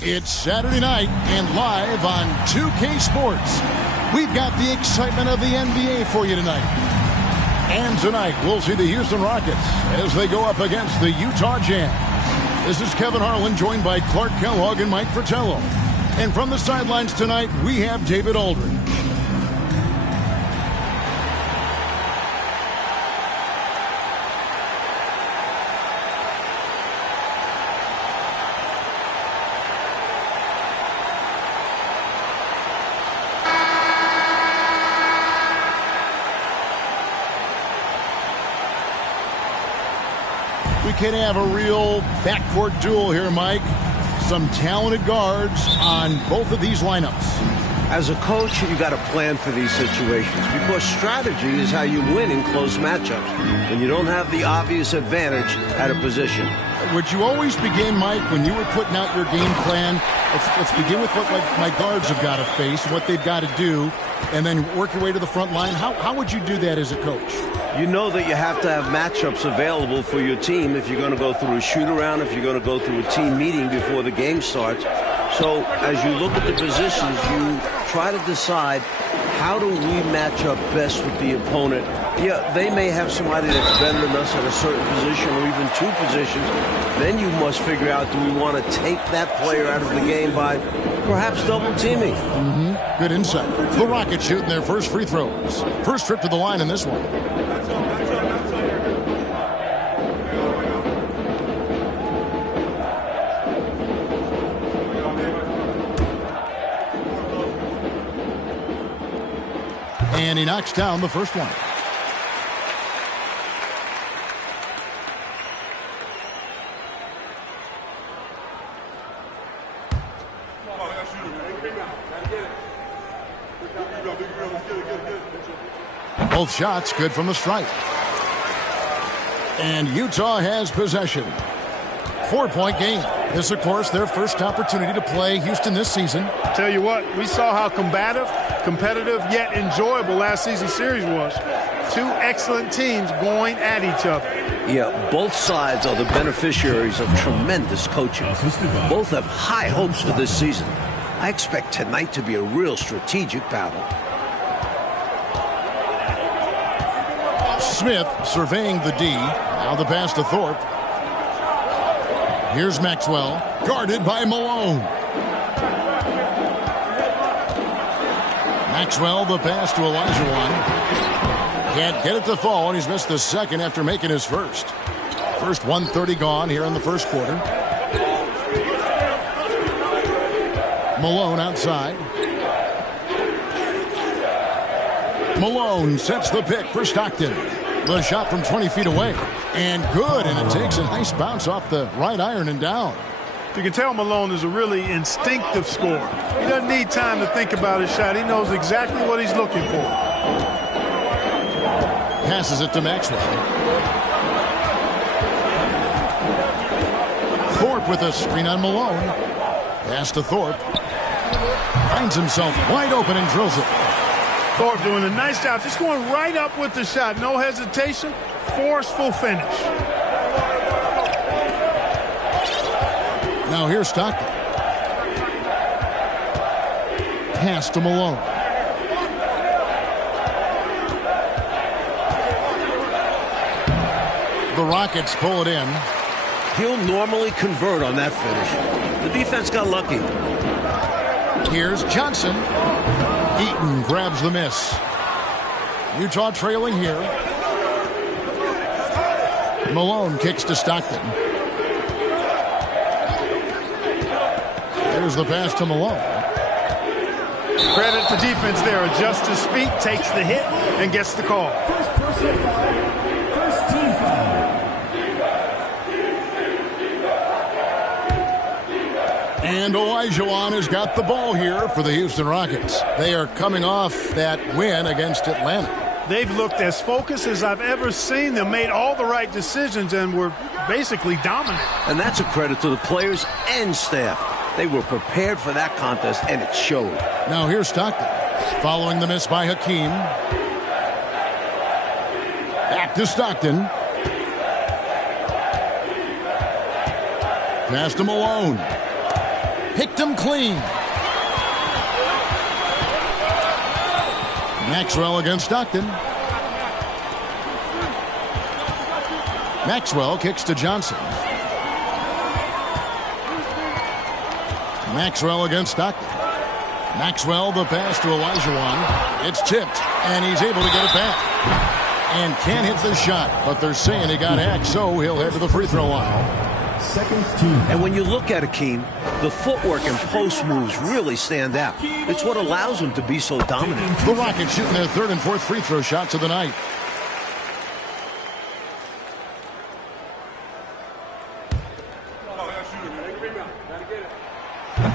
It's Saturday night and live on 2K Sports. We've got the excitement of the NBA for you tonight. And tonight we'll see the Houston Rockets as they go up against the Utah Jazz. This is Kevin Harlan joined by Clark Kellogg and Mike Fratello. And from the sidelines tonight we have David Aldridge. We can have a real backcourt duel here, Mike. Some talented guards on both of these lineups. As a coach, you got to plan for these situations because strategy is how you win in close matchups when you don't have the obvious advantage at a position. Would you always begin, Mike, when you were putting out your game plan, let's begin with what my guards have got to face, what they've got to do, and then work your way to the front line? How would you do that as a coach? You know that you have to have matchups available for your team if you're going to go through a shoot-around, if you're going to go through a team meeting before the game starts. So as you look at the positions, you try to decide how do we match up best with the opponent. Yeah, they may have somebody that's better than us at a certain position or even two positions. Then you must figure out, do we want to take that player out of the game by perhaps double teaming? Good insight. The Rockets shooting their first free throws. First trip to the line in this one. And he knocks down the first one. Both shots good from the stripe. And Utah has possession. 4-point game. This, of course, their first opportunity to play Houston this season. Tell you what, we saw how competitive, yet enjoyable last season's series was. Two excellent teams going at each other. Yeah, both sides are the beneficiaries of tremendous coaching. Both have high hopes for this season. I expect tonight to be a real strategic battle. Smith surveying the D. Now the pass to Thorpe. Here's Maxwell, guarded by Malone. Maxwell, the pass to Olajuwon. Can't get it to fall, and he's missed the second after making his first. First 1:30 gone here in the first quarter. Malone outside. Malone sets the pick for Stockton. The shot from 20 feet away. And good, and it takes a nice bounce off the right iron and down. You can tell Malone is a really instinctive scorer. He doesn't need time to think about his shot. He knows exactly what he's looking for. Passes it to Maxwell. Thorpe with a screen on Malone. Pass to Thorpe. Finds himself wide open and drills it. Thorpe doing a nice job, just going right up with the shot. No hesitation, forceful finish. Now here's Stockton. Pass to Malone. The Rockets pull it in. He'll normally convert on that finish. The defense got lucky. Here's Johnson. Eaton grabs the miss. Utah trailing here. Malone kicks to Stockton. There's the pass to Malone. Credit to defense there. Adjusts his feet, takes the hit, and gets the call. First team foul. And Olajuwon has got the ball here for the Houston Rockets. They are coming off that win against Atlanta. They've looked as focused as I've ever seen them, made all the right decisions, and were basically dominant. And that's a credit to the players and staff. They were prepared for that contest, and it showed. Now here's Stockton. Following the miss by Hakeem. Back to Stockton. Pass to Malone. picked him clean. Maxwell against Stockton. Maxwell kicks to Johnson. Maxwell against Stockton. Maxwell, the pass to Olajuwon. It's tipped, and he's able to get it back. And can't hit the shot, but they're saying he got hacked, so he'll head to the free throw line. And when you look at Akeem, the footwork and post moves really stand out. It's what allows him to be so dominant. The Rockets shooting their third and fourth free throw shots of the night.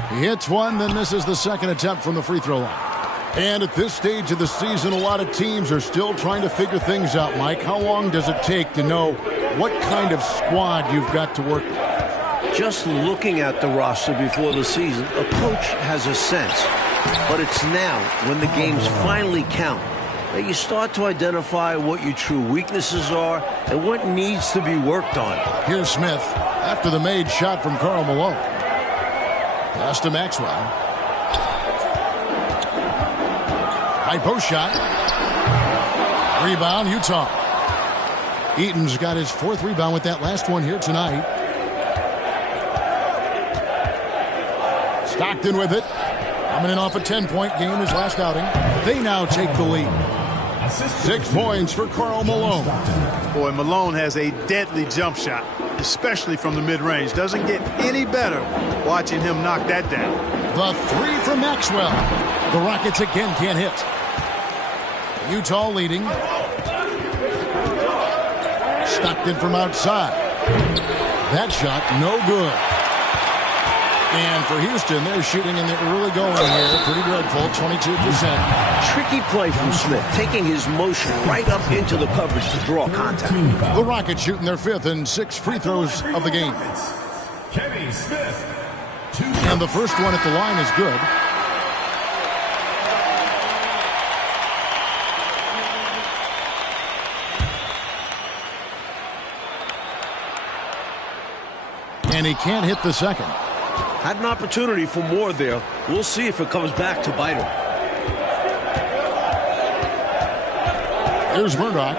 He hits one, then misses the second attempt from the free throw line. And at this stage of the season, a lot of teams are still trying to figure things out, Mike. How long does it take to know what kind of squad you've got to work with? Just looking at the roster before the season, a coach has a sense. But it's now, when the games finally count, that you start to identify what your true weaknesses are and what needs to be worked on. Here's Smith after the made shot from Karl Malone. Pass to Maxwell. High post shot. Rebound, Utah. Eaton's got his fourth rebound with that last one here tonight. Stockton with it. Coming in off a 10-point game his last outing. They now take the lead. 6 points for Karl Malone. Boy, Malone has a deadly jump shot, especially from the mid-range. Doesn't get any better watching him knock that down. The three from Maxwell. The Rockets again can't hit. Utah leading. Stockton from outside. That shot no good. And for Houston, they're shooting in the early going here. Pretty dreadful, 22%. Tricky play from Smith, taking his motion right up into the coverage to draw contact. The Rockets shooting their fifth and sixth free throws of the game. Kenny Smith. And the first one at the line is good. And he can't hit the second. Had an opportunity for more there. We'll see if it comes back to bite him. Here's Murdoch.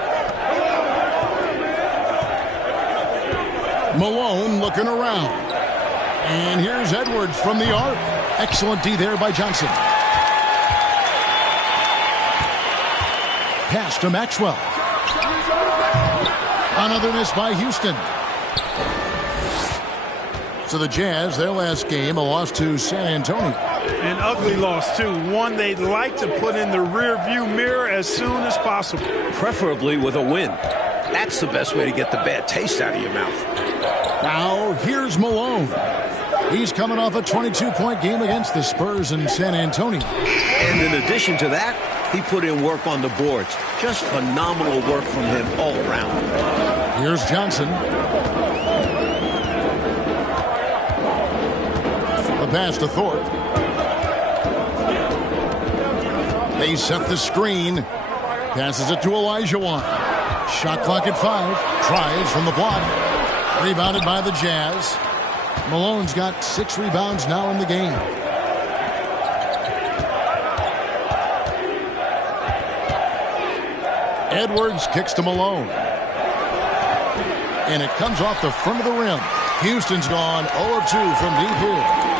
Malone looking around. And here's Edwards from the arc. Excellent D there by Johnson. Pass to Maxwell. Another miss by Houston. So the Jazz, their last game, a loss to San Antonio. An ugly loss, too. One they'd like to put in the rearview mirror as soon as possible. Preferably with a win. That's the best way to get the bad taste out of your mouth. Now, here's Malone. He's coming off a 22-point game against the Spurs in San Antonio. And in addition to that, he put in work on the boards. Just phenomenal work from him all around. Here's Johnson. The pass to Thorpe. They set the screen. Passes it to Olajuwon. Shot clock at 5. Tries from the block. Rebounded by the Jazz. Malone's got 6 rebounds now in the game. Edwards kicks to Malone. And it comes off the front of the rim. Houston's gone 0 of 2 from deep here.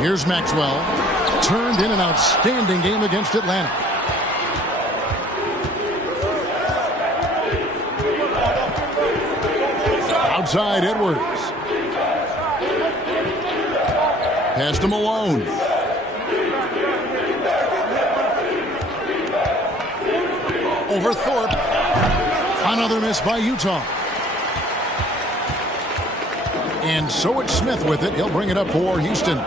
Here's Maxwell. Turned in an outstanding game against Atlanta. Outside Edwards. Pass to Malone. Over Thorpe. Another miss by Utah. And so it's Smith with it. He'll bring it up for Houston.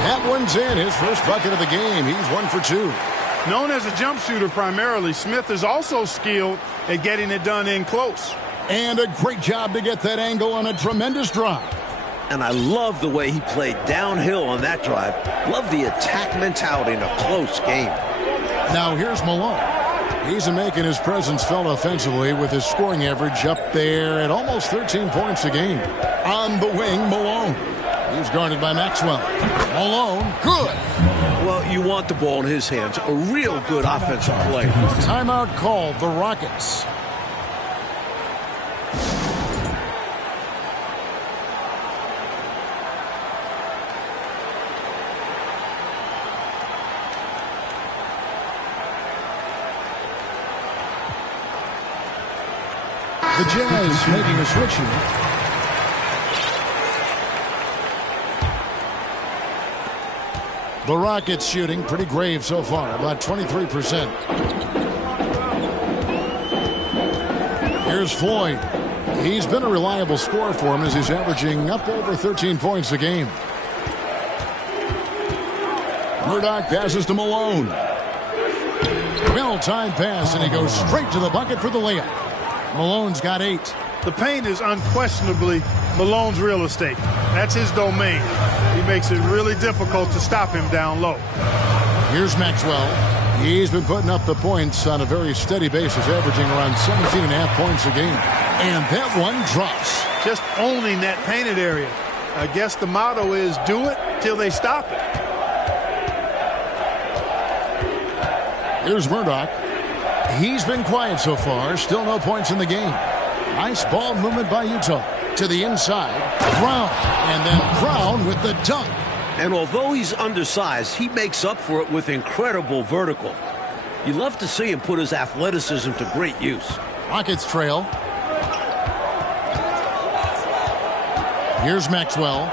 That one's in. His first bucket of the game. He's 1 for 2. Known as a jump shooter primarily, Smith is also skilled at getting it done in close. And a great job to get that angle on a tremendous drive. And I love the way he played downhill on that drive. Love the attack mentality in a close game. Now here's Malone. He's making his presence felt offensively with his scoring average up there at almost 13 points a game. On the wing, Malone. He's guarded by Maxwell. Malone, good. Well, you want the ball in his hands. A real good offensive play. Timeout called, the Rockets. The Jazz making a switch here. The Rockets shooting pretty grave so far, about 23%. Here's Floyd. He's been a reliable scorer for him as he's averaging up over 13 points a game. Murdoch passes to Malone. Well-timed pass, and he goes straight to the bucket for the layup. Malone's got 8. The paint is unquestionably Malone's real estate. That's his domain. He makes it really difficult to stop him down low. Here's Maxwell. He's been putting up the points on a very steady basis, averaging around 17.5 points a game. And that one drops. Just owning that painted area. I guess the motto is do it till they stop it. Here's Murdoch. He's been quiet so far. Still no points in the game. Nice ball movement by Utah. To the inside. Brown. And then Brown with the dunk. And although he's undersized, he makes up for it with incredible vertical. You love to see him put his athleticism to great use. Rockets trail. Here's Maxwell.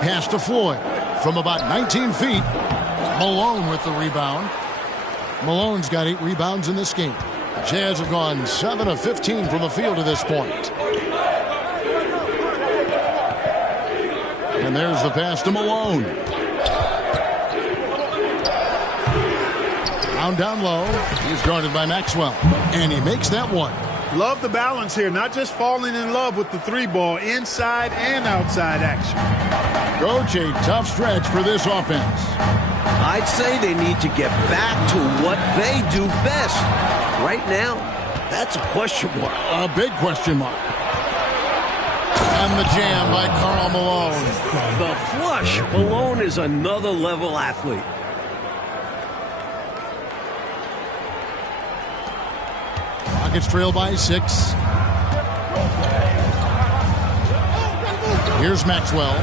Pass to Floyd. From about 19 feet. Malone with the rebound. Malone's got 8 rebounds in this game. The Jazz have gone 7 of 15 from the field to this point. And there's the pass to Malone. Down low. He's guarded by Maxwell. And he makes that one. Love the balance here. Not just falling in love with the 3-ball. Inside and outside action. Coach, a tough stretch for this offense. I'd say they need to get back to what they do best. Right now, that's a question mark. A big question mark. And the jam by Karl Malone. The flush. Malone is another level athlete. Rockets trail by 6. Here's Maxwell.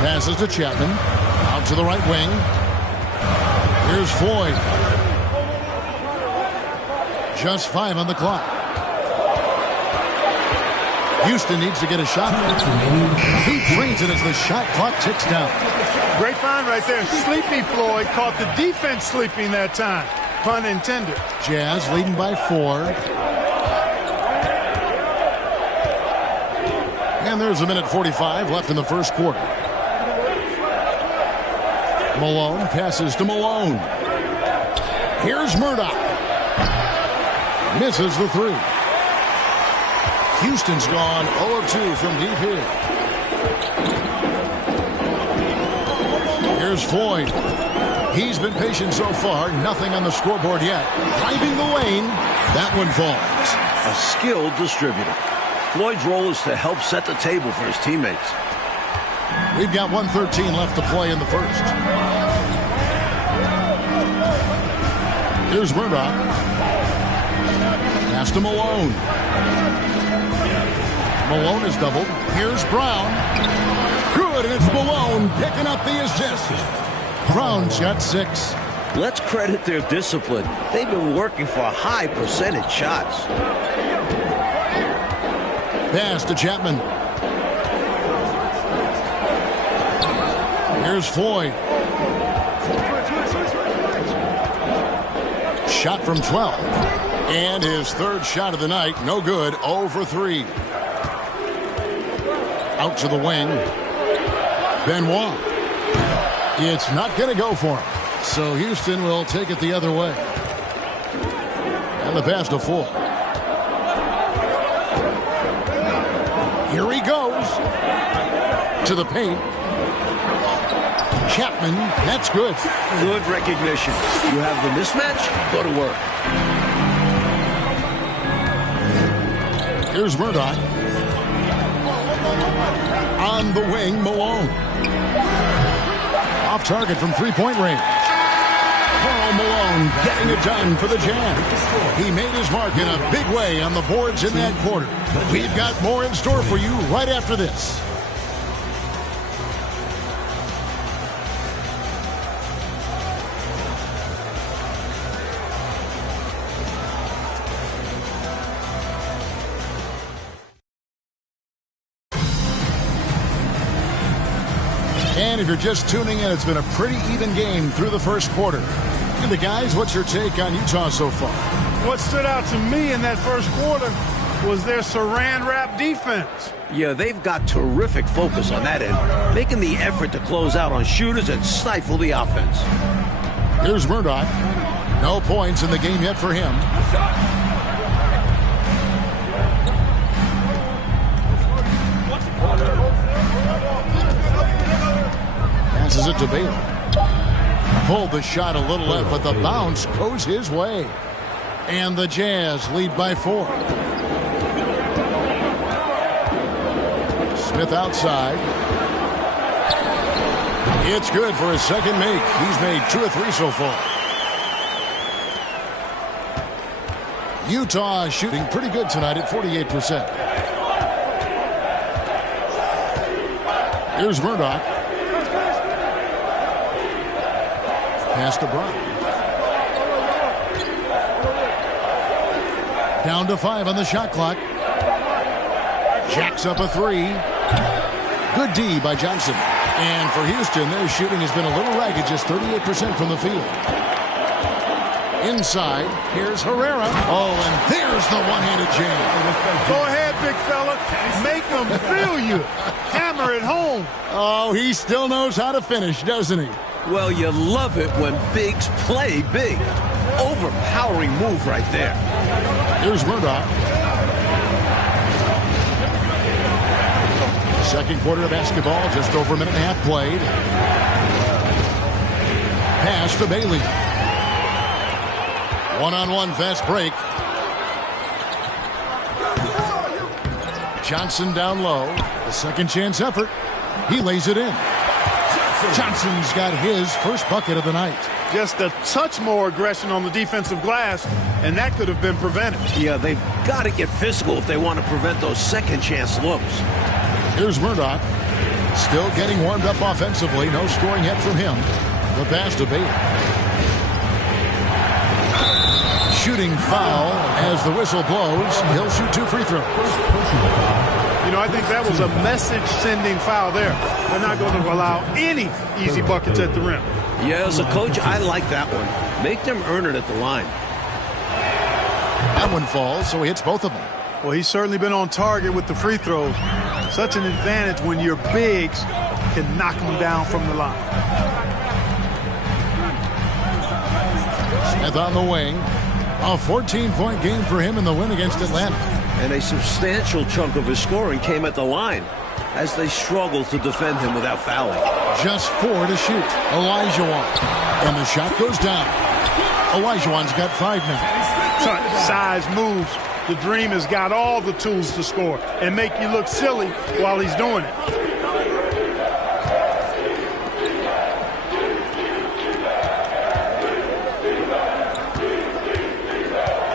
Passes to Chapman. Out to the right wing. Here's Floyd. Just 5 on the clock. Houston needs to get a shot. He drains it as the shot clock ticks down. Great find right there. Sleepy Floyd caught the defense sleeping that time. Pun intended. Jazz leading by 4. And there's a minute 45 left in the first quarter. Malone passes to Malone. Here's Murdoch. Misses the 3. Houston's gone 0 of 2 from deep here. Here's Floyd. He's been patient so far. Nothing on the scoreboard yet. Driving the lane. That one falls. A skilled distributor. Floyd's role is to help set the table for his teammates. We've got 1:13 left to play in the first. Here's Murdoch. Pass to Malone. Malone is doubled. Here's Brown. Good, and it's Malone picking up the assist. Brown's got 6. Let's credit their discipline. They've been working for high percentage shots. Pass to Chapman. Here's Floyd. Shot from 12. And his 3rd shot of the night. No good. 0 for 3. Out to the wing. Benoit. It's not going to go for him. So Houston will take it the other way. And the pass to Floyd. Here he goes. To the paint. Chapman, that's good. Good recognition. You have the mismatch, go to work. Here's Murdoch. On the wing, Malone. Off target from three-point range. Karl Malone getting it done for the Jazz. He made his mark in a big way on the boards in that quarter. We've got more in store for you right after this. And if you're just tuning in, it's been a pretty even game through the first quarter. And the guys, what's your take on Utah so far? What stood out to me in that first quarter was their saran wrap defense. Yeah, they've got terrific focus on that end, making the effort to close out on shooters and stifle the offense. Here's Murdoch. No points in the game yet for him. Passes it to Bailey. Pulled the shot a little left, but the bounce goes his way. And the Jazz lead by 4. Smith outside. It's good for his second make. He's made 2 of 3 so far. Utah shooting pretty good tonight at 48%. Here's Murdoch. Pass to Brown. Down to 5 on the shot clock. Jacks up a 3. Good D by Johnson. And for Houston, their shooting has been a little ragged, just 38% from the field. Inside, here's Herrera. Oh, and there's the one-handed jam. Go ahead, big fella. Make them feel you. Hammer it home. Oh, he still knows how to finish, doesn't he? Well, you love it when bigs play big. Overpowering move right there. Here's Murdoch. Second quarter of basketball, just over a minute and a half played. Pass to Bailey. One-on-one fast break. Johnson down low. The second chance effort. He lays it in. Johnson's got his first bucket of the night. Just a touch more aggression on the defensive glass, and that could have been prevented. Yeah, they've got to get physical if they want to prevent those second chance looks. Here's Murdoch. Still getting warmed up offensively. No scoring yet from him. The pass to Bailey. Shooting foul as the whistle blows. He'll shoot 2 free throws. You know, I think that was a message-sending foul there. They're not going to allow any easy buckets at the rim. Yeah, as a coach, I like that one. Make them earn it at the line. That one falls, so he hits both of them. Well, he's certainly been on target with the free throws. Such an advantage when your bigs can knock them down from the line. Smith on the wing. A 14-point game for him in the win against Atlanta. And a substantial chunk of his scoring came at the line as they struggled to defend him without fouling. Just 4 to shoot. Olajuwon. And the shot goes down. Olajuwon's got 5 now. Size moves. The Dream has got all the tools to score and make you look silly while he's doing it.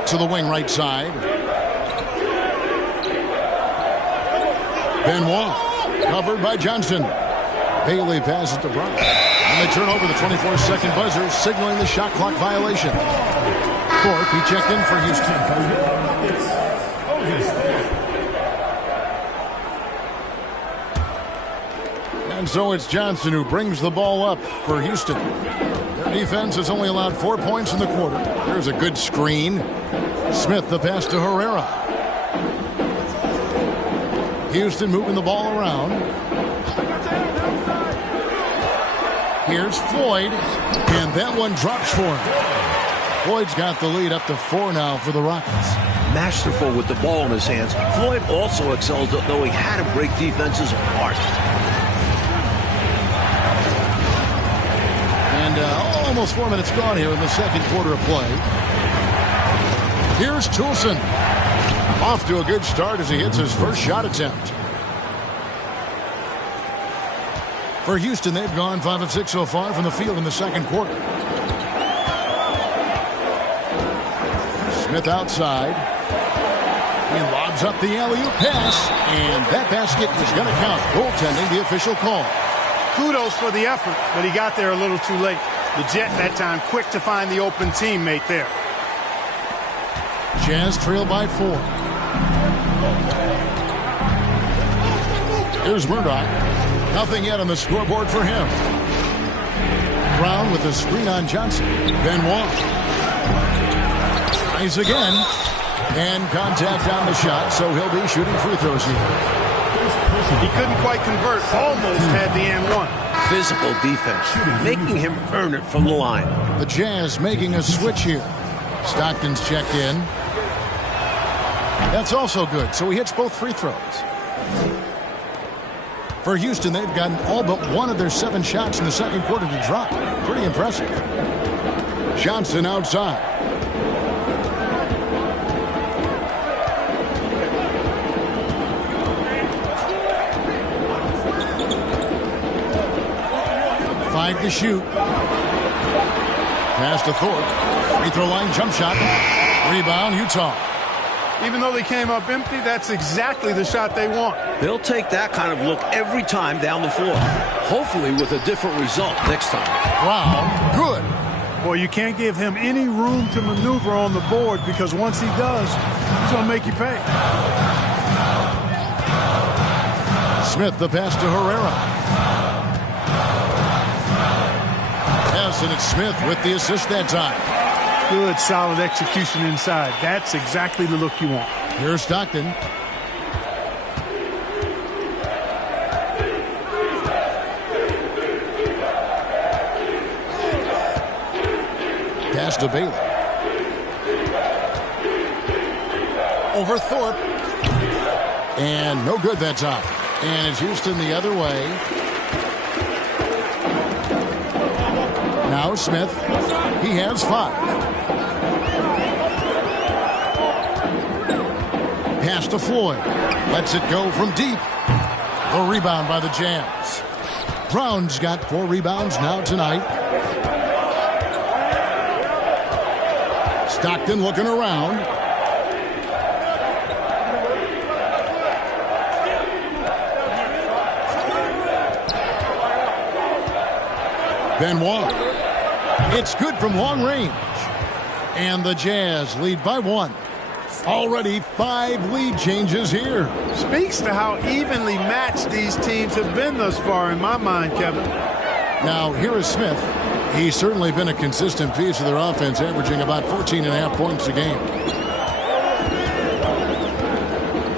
To the wing right side. Benoit covered by Johnson. Bailey passes to Brown. And they turn over the 24-second buzzer, signaling the shot clock violation. Thorpe, he checked in for Houston. And so it's Johnson who brings the ball up for Houston. Their defense has only allowed 4 points in the quarter. There's a good screen. Smith the pass to Herrera. Houston moving the ball around. Here's Floyd. And that one drops for him. Floyd's got the lead up to 4 now for the Rockets. Masterful with the ball in his hands. Floyd also excels at knowing how to break defenses apart. And almost 4 minutes gone here in the second quarter of play. Here's Toulson. Off to a good start as he hits his first shot attempt. For Houston, they've gone 5 of 6 so far from the field in the second quarter. Smith outside. He lobs up the alley-oop pass, and that basket is going to count. Goaltending, the official call. Kudos for the effort, but he got there a little too late. The Jet that time quick to find the open teammate there. Jazz trail by 4. Here's Murdoch. Nothing yet on the scoreboard for him. Brown with the screen on Johnson. Benoit. Tries again. And contact on the shot, so he'll be shooting free throws here. He couldn't quite convert. Almost had the and one. Physical defense, making him earn it from the line. The Jazz making a switch here. Stockton's checked in. That's also good, so he hits both free throws. For Houston, they've gotten all but one of their 7 shots in the second quarter to drop. Pretty impressive. Johnson outside. Five to shoot. Pass to Thorpe. Free throw line jump shot. Rebound, Utah. Even though they came up empty, that's exactly the shot they want. They'll take that kind of look every time down the floor. Hopefully with a different result next time. Brown, good. Boy, you can't give him any room to maneuver on the board because once he does, he's going to make you pay. Smith, the pass to Herrera. And it's Smith with the assist that time. Good, solid execution inside. That's exactly the look you want. Here's Stockton. Pass to Bailey. Over Thorpe. And no good that time. And it's Houston the other way. Now Smith. He has 5. Pass to Floyd. Lets it go from deep. A rebound by the Jazz. Brown's got 4 rebounds now tonight. Stockton looking around. Benoit. It's good from long range. And the Jazz lead by 1. Already 5 lead changes here. Speaks to how evenly matched these teams have been thus far in my mind, Kevin. Now, here is Smith. He's certainly been a consistent piece of their offense, averaging about 14.5 points a game.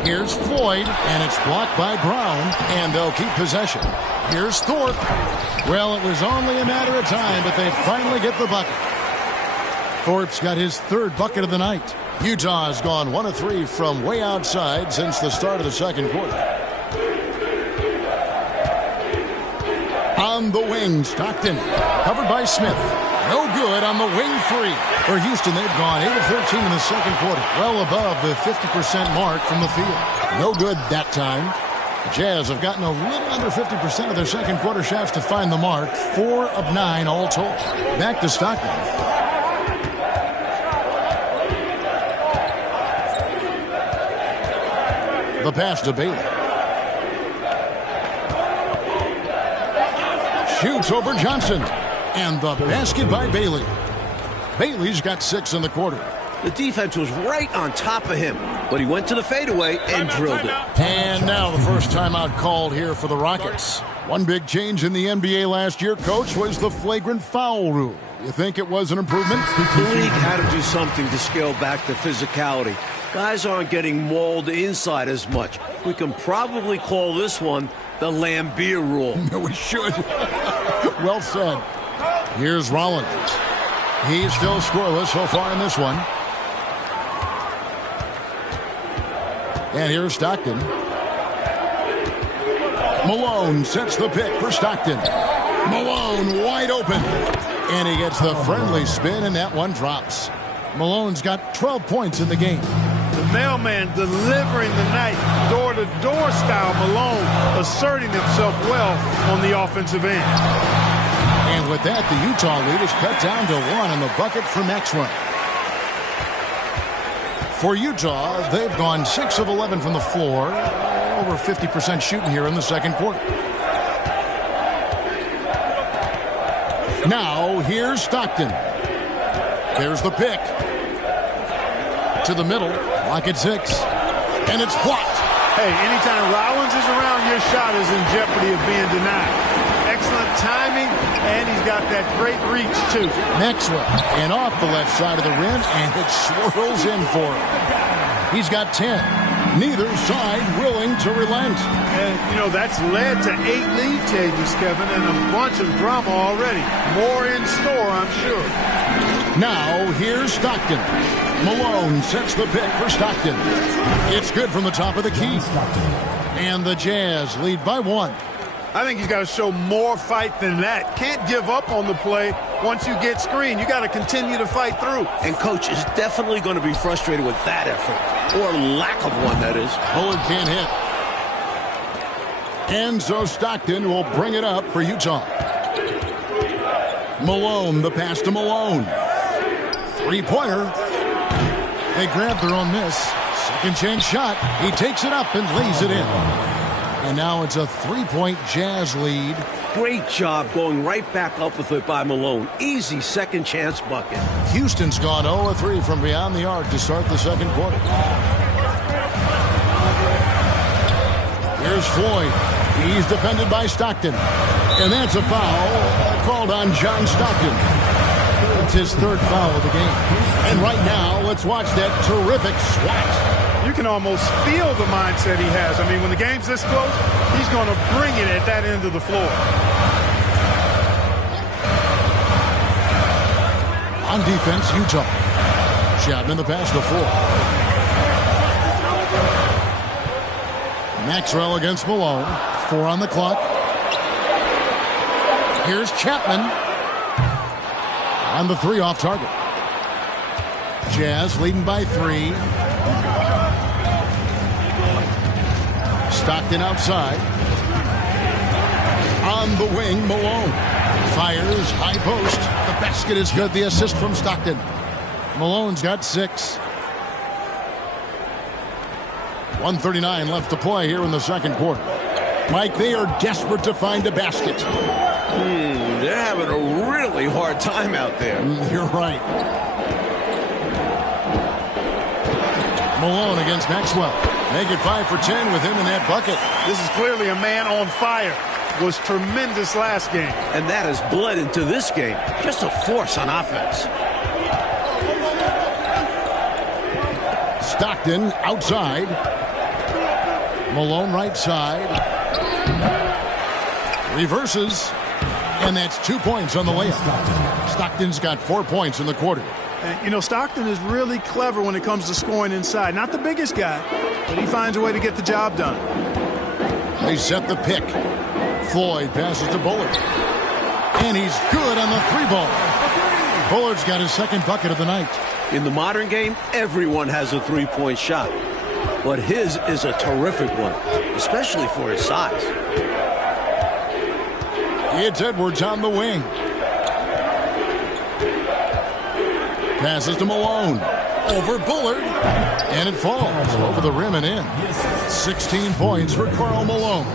Here's Floyd, and it's blocked by Brown, and they'll keep possession. Here's Thorpe. Well, it was only a matter of time, but they finally get the bucket. Thorpe's got his 3rd bucket of the night. Utah has gone 1 of 3 from way outside since the start of the second quarter. On the wing, Stockton. Covered by Smith. No good on the wing 3. For Houston, they've gone 8 of 13 in the second quarter. Well above the 50% mark from the field. No good that time. The Jazz have gotten a little under 50% of their second quarter shots to find the mark. 4 of 9 all told. Back to Stockton. The pass to Bailey. Shoots over Johnson. And the basket by Bailey. Bailey's got 6 in the quarter. The defense was right on top of him, but he went to the fadeaway and drilled it. And now the first timeout called here for the Rockets. One big change in the NBA last year, Coach, was the flagrant foul rule. You think it was an improvement? The league had to do something to scale back the physicality. Guys aren't getting mauled inside as much. We can probably call this one the Lambeer rule. We should. Well said. Here's Rollins. He's still scoreless so far in this one. And here's Stockton. Malone sets the pick for Stockton. Malone wide open. And he gets the friendly spin, and that one drops. Malone's got 12 points in the game. The mailman delivering the night, door-to-door style. Malone asserting himself well on the offensive end. And with that, the Utah lead is cut down to 1 on the bucket for Maxwell. For Utah, they've gone 6 of 11 from the floor, over 50% shooting here in the second quarter. Now, here's Stockton. There's the pick. To the middle, lock at 6. And it's blocked. Hey, anytime Rollins is around, your shot is in jeopardy of being denied. Excellent timing, and he's got that great reach, too. Maxwell, and off the left side of the rim, and it swirls in for him. He's got 10. Neither side willing to relent. And, you know, that's led to 8 lead changes, Kevin, and a bunch of drama already. More in store, I'm sure. Now, here's Stockton. Malone sets the pick for Stockton. It's good from the top of the key. And the Jazz lead by 1. I think he's got to show more fight than that. Can't give up on the play once you get screened. You got to continue to fight through. And Coach is definitely going to be frustrated with that effort, or lack of one, that is. Bullard can't hit. And so Stockton will bring it up for Utah. Malone, the pass to Malone. Three-pointer. They grab their own miss. Second chance shot. He takes it up and lays it in. And now it's a 3-point Jazz lead. Great job going right back up with it by Malone. Easy second chance bucket. Houston's gone 0 of 3 from beyond the arc to start the second quarter. Here's Floyd. He's defended by Stockton. And that's a foul called on John Stockton. That's his 3rd foul of the game. And right now, let's watch that terrific swat. You can almost feel the mindset he has. I mean, when the game's this close, he's going to bring it at that end of the floor. On defense, Utah. Chapman the pass to Ford. Maxwell against Malone. 4 on the clock. Here's Chapman. On the 3 off target. Jazz leading by 3. Stockton outside. On the wing, Malone. Fires, high post. The basket is good. The assist from Stockton. Malone's got 6. 1:39 left to play here in the second quarter. Mike, they are desperate to find a basket. They're having a really hard time out there. You're right. Malone against Maxwell. Make it 5 for 10 with him in that bucket. This is clearly a man on fire. Was tremendous last game. And that has bled into this game. Just a force on offense. Stockton outside. Malone right side. Reverses. And that's 2 points on the layup. Stockton's got 4 points in the quarter. And, you know, Stockton is really clever when it comes to scoring inside. Not the biggest guy, but he finds a way to get the job done. They set the pick. Floyd passes to Bullard. And he's good on the 3-ball. Bullard's got his 2nd bucket of the night. In the modern game, everyone has a 3-point shot. But his is a terrific one, especially for his size. It's Edwards on the wing. Passes to Malone. Over Bullard. And it falls over the rim and in. 16 points for Karl Malone.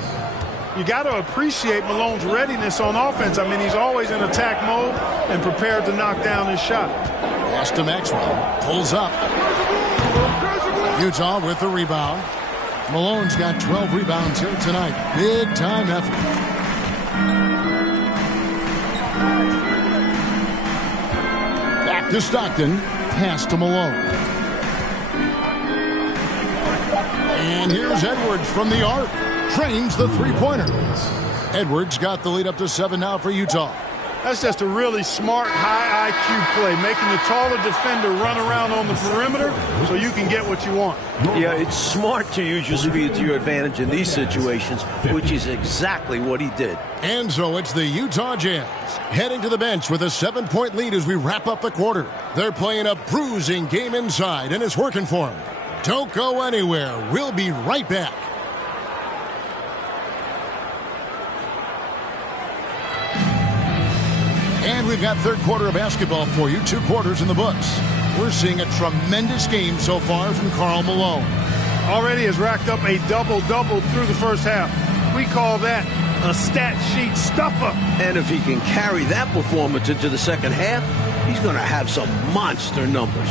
You got to appreciate Malone's readiness on offense. I mean, he's always in attack mode and prepared to knock down his shot. Pass to Maxwell. Pulls up. Utah with the rebound. Malone's got 12 rebounds here tonight. Big time effort. Back to Stockton. Pass to Malone. And here's Edwards from the arc. Trains the 3-pointer. Edwards got the lead up to 7 now for Utah. That's just a really smart, high IQ play, making the taller defender run around on the perimeter so you can get what you want. Yeah, it's smart to use your speed to your advantage in these situations, which is exactly what he did. And so it's the Utah Jazz heading to the bench with a 7-point lead as we wrap up the quarter. They're playing a bruising game inside, and it's working for them. Don't go anywhere. We'll be right back. And we've got third quarter of basketball for you. 2 quarters in the books. We're seeing a tremendous game so far from Karl Malone. Already has racked up a double-double through the first half. We call that a stat sheet stuffer. And if he can carry that performance into the second half, he's going to have some monster numbers.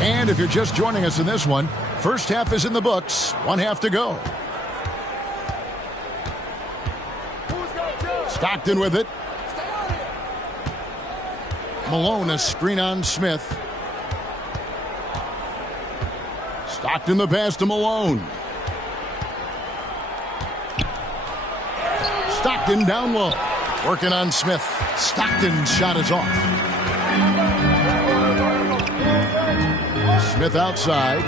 And if you're just joining us in this one, first half is in the books. 1 half to go. Stockton with it. Malone, a screen on Smith. Stockton the pass to Malone. Stockton down low. Working on Smith. Stockton's shot is off. Smith outside.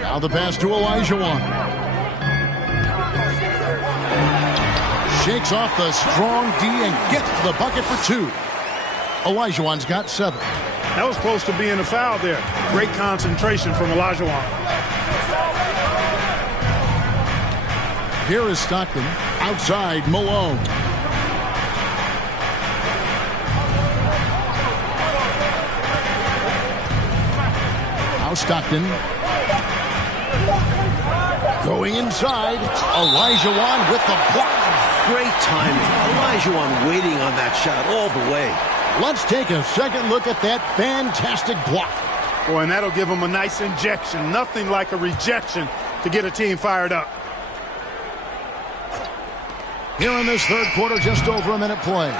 Now the pass to Olajuwon. Shakes off the strong D and gets the bucket for 2. Olajuwon's got 7. That was close to being a foul there. Great concentration from Olajuwon. Here is Stockton. Outside, Malone. Now Stockton. Going inside. Olajuwon with the block. Great timing. Olajuwon waiting on that shot all the way. Let's take a second look at that fantastic block. Boy, and that'll give him a nice injection. Nothing like a rejection to get a team fired up. Here in this third quarter, just over a minute play.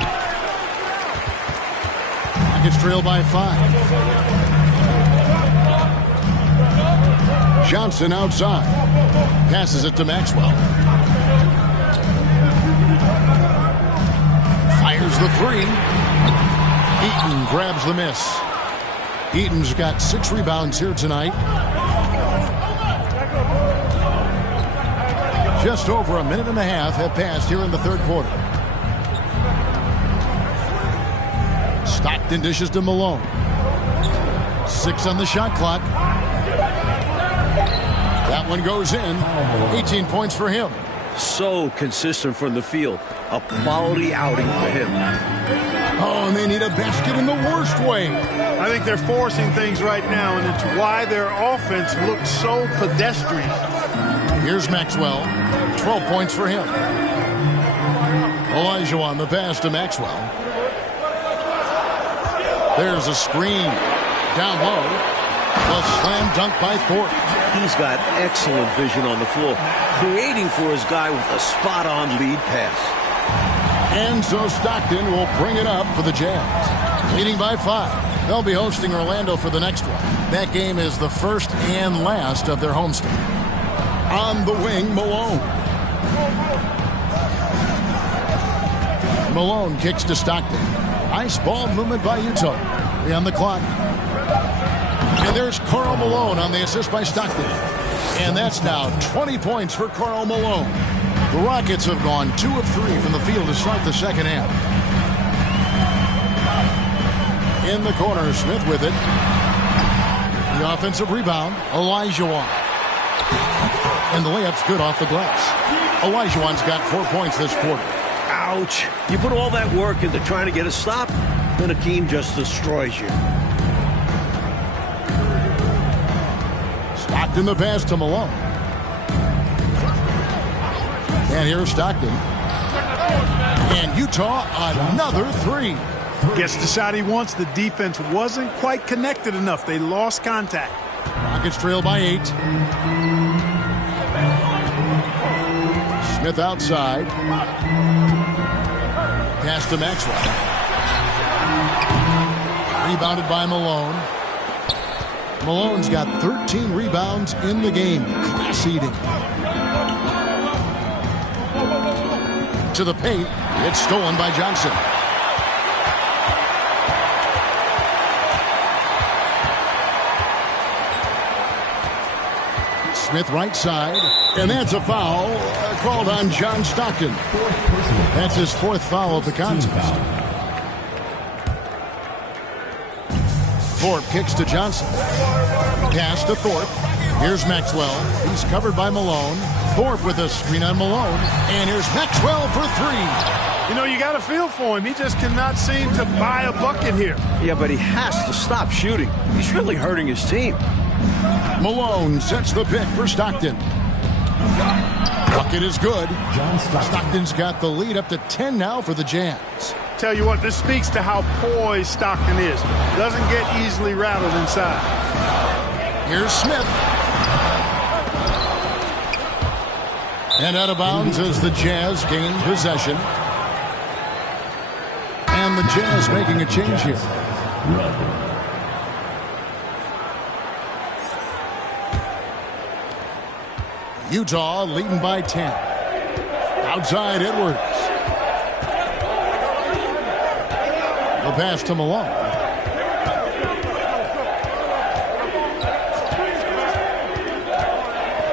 Rockets trail by 5. Johnson outside. Passes it to Maxwell. Fires the 3. Eaton grabs the miss. Eaton's got 6 rebounds here tonight. Just over a minute and a half have passed here in the third quarter. Stockton dishes to Malone. 6 on the shot clock. That one goes in. 18 points for him. So consistent from the field. A quality outing for him. Oh, and they need a basket in the worst way. I think they're forcing things right now, and it's why their offense looks so pedestrian. Here's Maxwell. 12 points for him. Olajuwon the pass to Maxwell. There's a screen. Down low. The slam dunk by Thornton. He's got excellent vision on the floor, creating for his guy with a spot-on lead pass. And so Stockton will bring it up for the Jazz. Leading by 5. They'll be hosting Orlando for the next one. That game is the first and last of their homestand. On the wing, Malone. Malone kicks to Stockton. Nice ball movement by Utah. 3 on the clock. And there's Karl Malone on the assist by Stockton. And that's now 20 points for Karl Malone. The Rockets have gone 2 of 3 from the field to start the second half. In the corner, Smith with it. The offensive rebound, Olajuwon. And the layup's good off the glass. Olajuwon's got 4 points this quarter. Ouch. You put all that work into trying to get a stop, then Hakeem just destroys you. Stockton the pass to Malone. And here's Stockton. And Utah another 3. Gets the shot he wants. The defense wasn't quite connected enough. They lost contact. Rockets trail by 8. Smith outside. Pass to Maxwell. Rebounded by Malone. Malone's got 13 rebounds in the game. Class eating. To the paint. It's stolen by Johnson. Smith right side, and that's a foul called on John Stockton. That's his 4th foul of the contest. Thorpe kicks to Johnson. Pass to Thorpe. Here's Maxwell. He's covered by Malone. Thorpe with a screen on Malone, and here's Maxwell for 3. You know, you got a feel for him. He just cannot seem to buy a bucket here. Yeah, but he has to stop shooting. He's really hurting his team. Malone sets the pick for Stockton. Bucket is good. Stockton's got the lead up to 10 now for the Jazz. Tell you what, this speaks to how poised Stockton is. Doesn't get easily rattled inside. Here's Smith. And out of bounds as the Jazz gain possession. And the Jazz making a change here. Utah leading by 10. Outside Edwards. The pass to Malone.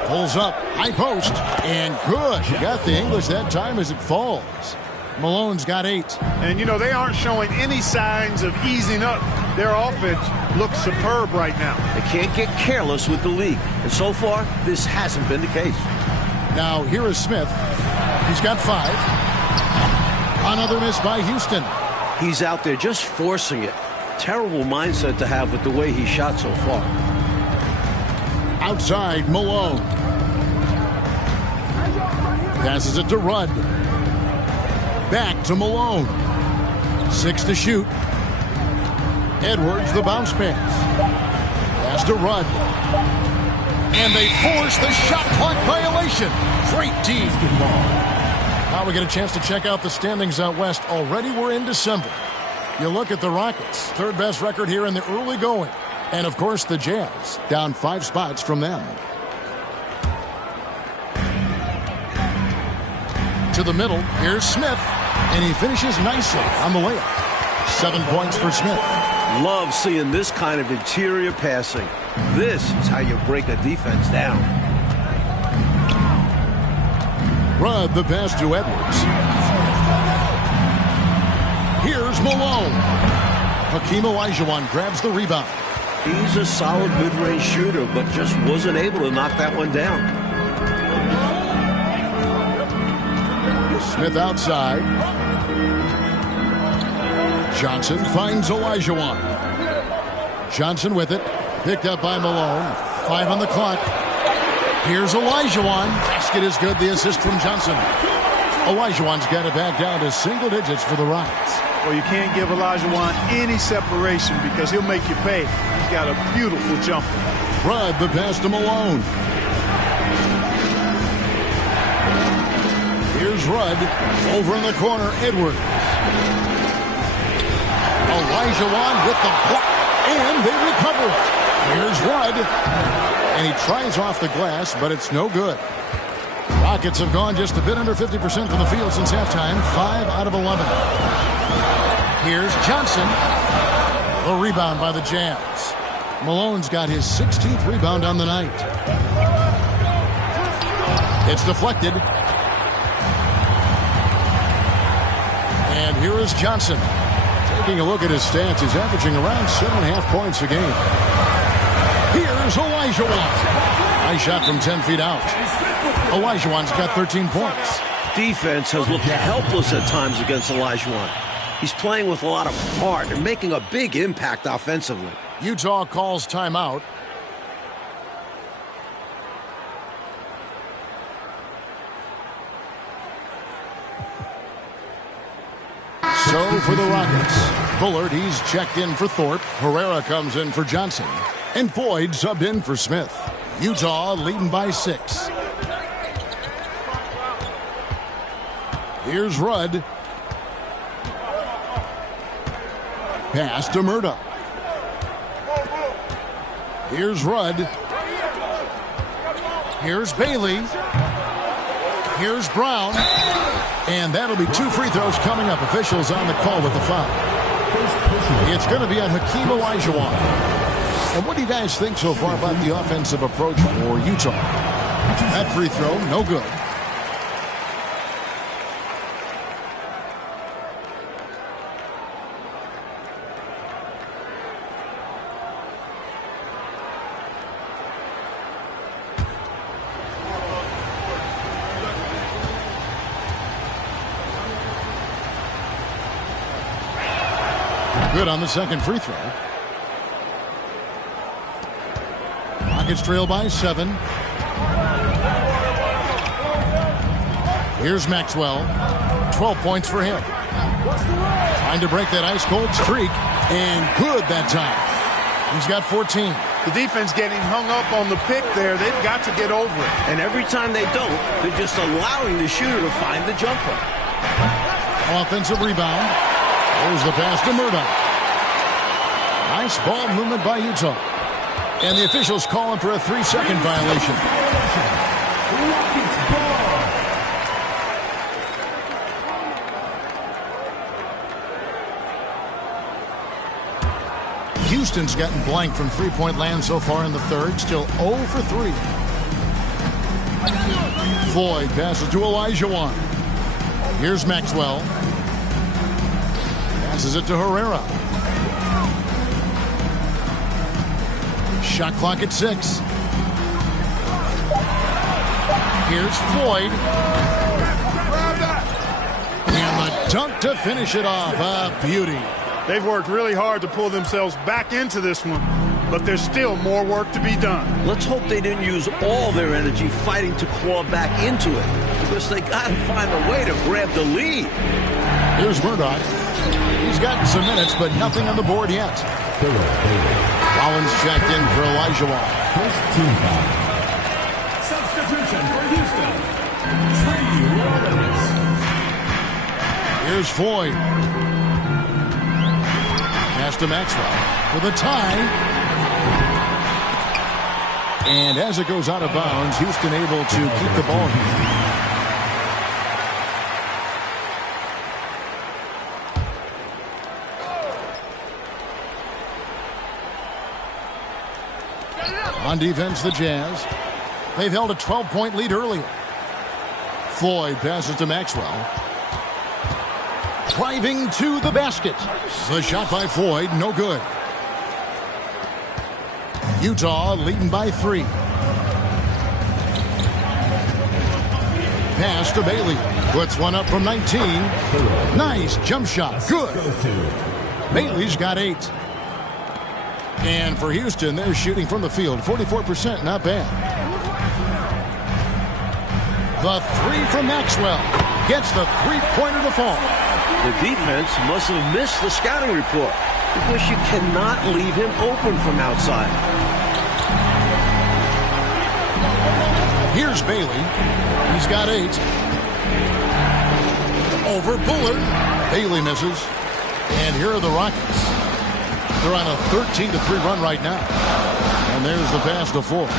Pulls up, high post, and good. Got the English that time as it falls. Malone's got 8. And, you know, they aren't showing any signs of easing up. Their offense looks superb right now. They can't get careless with the league. And so far, this hasn't been the case. Now, here is Smith. He's got 5. Another miss by Houston. He's out there just forcing it. Terrible mindset to have with the way he shot so far. Outside, Malone. Passes it to Rudd. Back to Malone. 6 to shoot. Edwards, the bounce pass. Pass to Rudd. And they force the shot clock violation. Great team. Now we get a chance to check out the standings out west. Already we're in December. You look at the Rockets, 3rd best record here in the early going. And of course the Jazz, down 5 spots from them. To the middle, here's Smith. And he finishes nicely on the layup. 7 points for Smith. Love seeing this kind of interior passing. This is how you break a defense down. Rudd the pass to Edwards. Here's Malone. Hakeem Olajuwon grabs the rebound. He's a solid mid-range shooter, but just wasn't able to knock that one down. Smith outside. Johnson finds Olajuwon. Johnson with it. Picked up by Malone. 5 on the clock. Here's Olajuwon. Basket is good. The assist from Johnson. Olajuwon's got it back down to single digits for the Rockets. Well, you can't give Olajuwon any separation because he'll make you pay. He's got a beautiful jumper. Rudd the pass to Malone. Here's Rudd. Over in the corner, Edwards. Olajuwon with the block. And they recover it. Here's Rudd. And he tries off the glass, but it's no good. Rockets have gone just a bit under 50% from the field since halftime. 5 out of 11. Here's Johnson. The rebound by the Jazz. Malone's got his 16th rebound on the night. It's deflected. And here is Johnson. Taking a look at his stats, he's averaging around 7.5 points a game. Here's Olajuwon. Nice shot from 10 feet out. Olajuwon's got 13 points. Defense has looked helpless at times against Olajuwon. He's playing with a lot of heart and making a big impact offensively. Utah calls timeout. So for the Rockets, Bullard, he's checked in for Thorpe. Herrera comes in for Johnson. And Boyd subbed in for Smith. Utah leading by 6. Here's Rudd. Pass to Murdoch. Here's Rudd. Here's Bailey. Here's Brown. And that'll be 2 free throws coming up. Officials on the call with the foul. It's going to be on Hakeem Olajuwon. And what do you guys think so far about the offensive approach for Utah? That free throw, no good. Good on the second free throw. Rockets trail by 7. Here's Maxwell. 12 points for him. Trying to break that ice-cold streak. And good that time. He's got 14. The defense getting hung up on the pick there. They've got to get over it. And every time they don't, they're just allowing the shooter to find the jumper. Offensive rebound. There's the pass to Murdoch. Nice ball movement by Utah. And the officials calling for a 3-second violation. Houston's gotten blank from three-point land so far in the third. Still 0 for 3. Floyd passes to Olajuwon. Here's Maxwell. Passes it to Herrera. Shot clock at 6. Here's Floyd. And the dunk to finish it off. A beauty. They've worked really hard to pull themselves back into this one, but there's still more work to be done. Let's hope they didn't use all their energy fighting to claw back into it, because they got to find a way to grab the lead. Here's Murdoch. He's gotten some minutes, but nothing on the board yet. Rollins checked in for Olajuwon. First team foul. Substitution for Houston. Trey Rollins. Here's Floyd. Pass to Maxwell for the tie. And as it goes out of bounds, Houston able to keep the ball here. On defense, the Jazz. They've held a 12-point lead earlier. Floyd passes to Maxwell. Driving to the basket. The shot by Floyd, no good. Utah leading by 3. Pass to Bailey. Puts one up from 19. Nice jump shot. Good. Bailey's got 8. And for Houston, they're shooting from the field. 44%, not bad. The 3 from Maxwell. Gets the three-pointer to fall. The defense must have missed the scouting report, because you cannot leave him open from outside. Here's Bailey. He's got 8. Over Bullard. Bailey misses. And here are the Rockets. They're on a 13-3 run right now. And there's the pass to Floyd.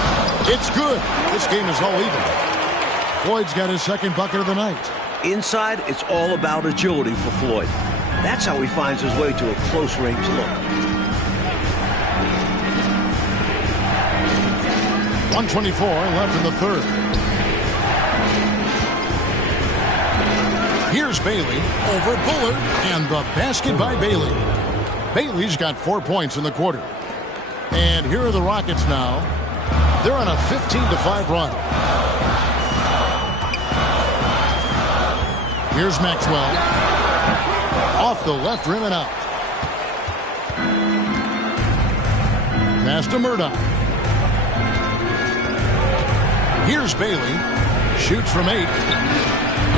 It's good. This game is all even. Floyd's got his second bucket of the night. Inside, it's all about agility for Floyd. That's how he finds his way to a close-range look. 1:24 left in the third. Here's Bailey over Bullard, and the basket by Bailey. Bailey's got 4 points in the quarter. And here are the Rockets now. They're on a 15-5 run. Here's Maxwell. Off the left rim and out. Pass to Murdoch. Here's Bailey. Shoots from 8.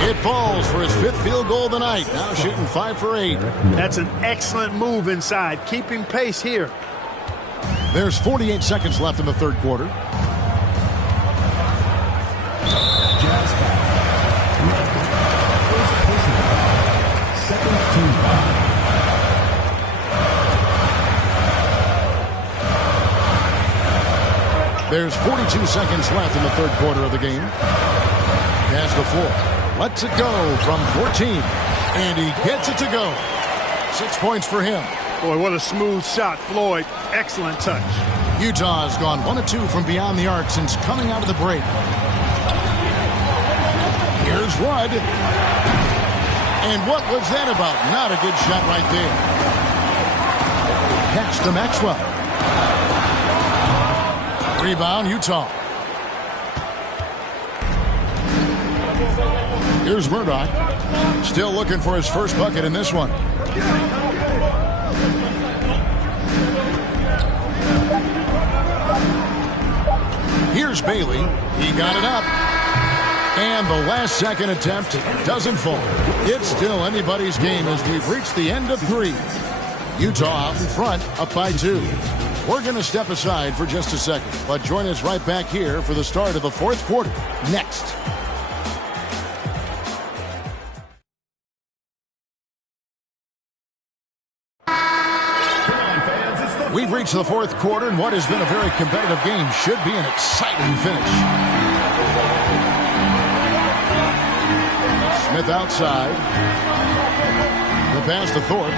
It falls for his 5th field goal of the night. Now shooting 5 for 8. That's an excellent move inside. Keeping pace here. There's 48 seconds left in the third quarter. Second team foul. There's 42 seconds left in the third quarter of the game. Pass to Floyd. Lets it go from 14. And he gets it to go. 6 points for him. Boy, what a smooth shot, Floyd. Excellent touch. Utah has gone 1 of 2 from beyond the arc since coming out of the break. Here's Rudd. And what was that about? Not a good shot right there. Pass to Maxwell. Rebound, Utah. Here's Murdoch. Still looking for his first bucket in this one. Here's Bailey. He got it up. And the last second attempt doesn't fall. It's still anybody's game as we've reached the end of 3. Utah out in front, up by 2. We're going to step aside for just a second, but join us right back here for the start of the fourth quarter next. We've reached the fourth quarter, and what has been a very competitive game should be an exciting finish. Smith outside. The pass to Thorpe.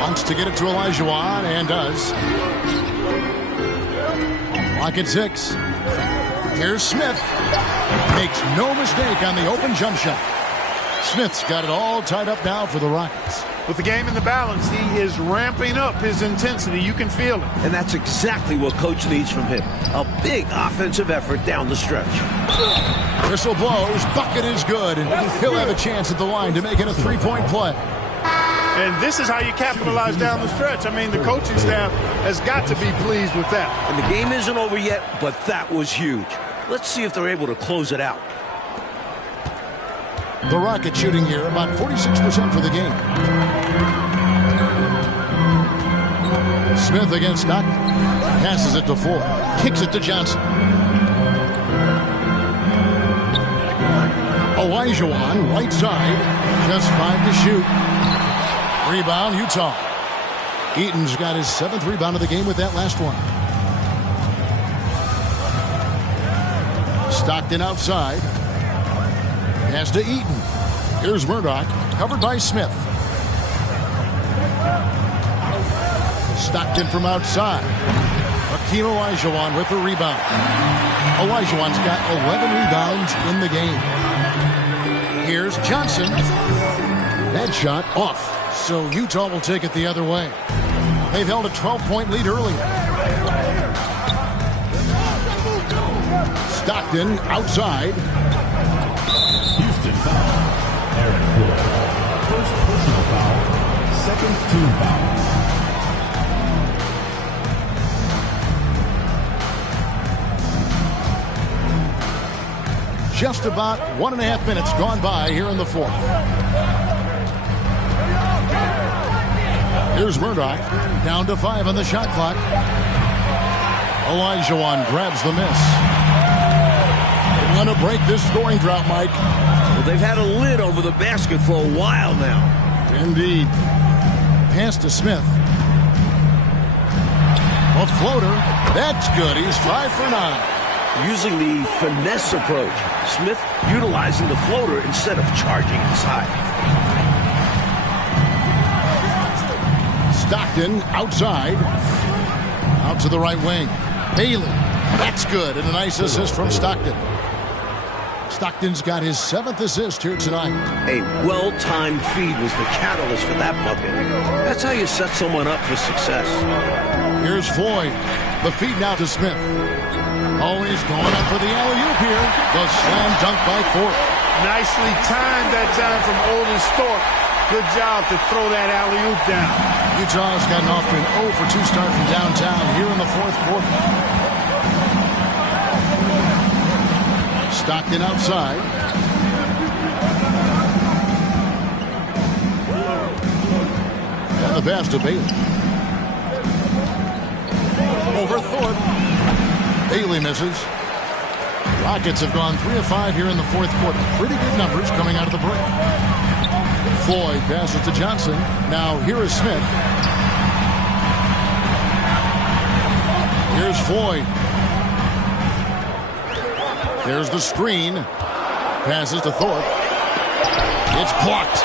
Wants to get it to Olajuwon, and does. Clock at 6. Here's Smith. Makes no mistake on the open jump shot. Smith's got it all tied up now for the Rockets. With the game in the balance, he is ramping up his intensity. You can feel it. And that's exactly what Coach needs from him. A big offensive effort down the stretch. Whistle blows. Bucket is good. And he'll have a chance at the line to make it a three-point play. And this is how you capitalize down the stretch. I mean, the coaching staff has got to be pleased with that. And the game isn't over yet, but that was huge. Let's see if they're able to close it out. The Rockets shooting here about 46% for the game. Smith against Stockton. Passes it to Ford. Kicks it to Johnson. Olajuwon, right side. Just 5 to shoot. Rebound, Utah. Eaton's got his 7th rebound of the game with that last one. Stockton outside. Pass to Eaton. Here's Murdoch. Covered by Smith. Stockton from outside. Hakeem Olajuwon with the rebound. Olajuwon's got 11 rebounds in the game. Here's Johnson. That shot off. So Utah will take it the other way. They've held a 12-point lead earlier. Stockton outside. Houston foul. Aaron Floyd. First personal foul. Second team foul. Just about 1.5 minutes gone by here in the fourth. Here's Murdoch. Down to 5 on the shot clock. Olajuwon grabs the miss. They want to break this scoring drought, Mike. Well, they've had a lid over the basket for a while now. Indeed. Pass to Smith. A floater. That's good. He's 5 for 9. Using the finesse approach. Smith utilizing the floater instead of charging inside. Stockton outside. Out to the right wing. Bailey. That's good. And a nice assist from Stockton. Stockton's got his 7th assist here tonight. A well-timed feed was the catalyst for that bucket. That's how you set someone up for success. Here's Floyd. The feed now to Smith. Always going up for the alley-oop here. The slam dunk by Thorpe. Nicely timed that time from Olin Thorpe. Good job to throw that alley-oop down. Utah's gotten off to an 0 for 2 start from downtown here in the fourth quarter. Stockton outside. And the pass to Bailey. Over Thorpe. Bailey misses. Rockets have gone 3 of 5 here in the fourth quarter. Pretty good numbers coming out of the break. Floyd passes to Johnson. Now here is Smith. Here's Floyd. There's the screen. Passes to Thorpe. It's blocked.